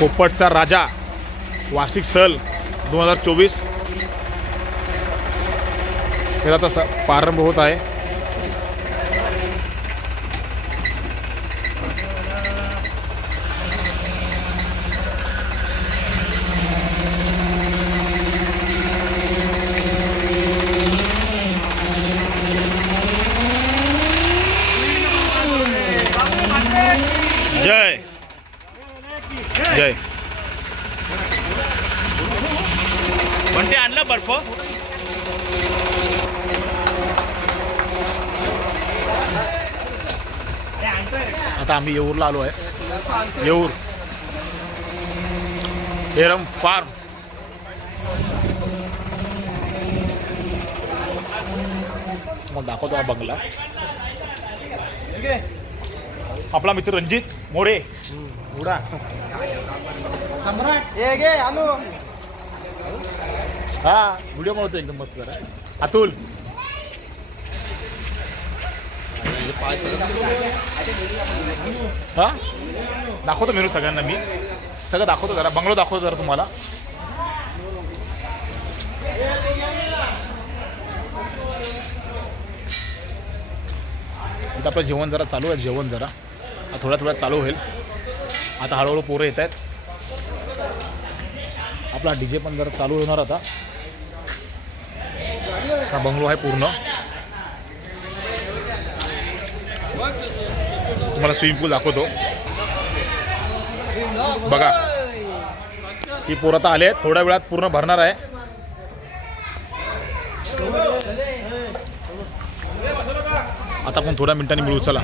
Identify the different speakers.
Speaker 1: पोपटचा राजा वार्षिक सल दोन हजार चोवीस. त्याचा तसा प्रारंभ होत आहे. जय. जय.
Speaker 2: म्हणते आणलं बर्फ?
Speaker 1: आता आम्ही येऊरला आलो आहे. येऊर. हेरम फार्म. मग दाखवतो हा बंगला. आपला मित्र रणजित मोरे. उडा. हा व्हिडिओ बनवतो एकदम मस्त जरा. अतुल. हा? दाखवतो मेनू सगळ्यांना मी. सगळं दाखवतो जरा. बंगलो दाखवतो जरा तुम्हाला. आपलं जेवण जरा चालू आहे जेवण जरा. थोड्या थोड्या चालू होईल. आता हळूहळू पोरं येत आहेत. आपला डी जे पण जरा चालू होणार आता. हा बंगलो आहे पूर्ण. तुम्हाला स्विमिंग पूल दाखवतो. बघा. ही पोरं आता आले आहेत. थोड्या वेळात पूर्ण भरणार आहे. आता आपण थोड्या मिनिटांनी मिळू चला.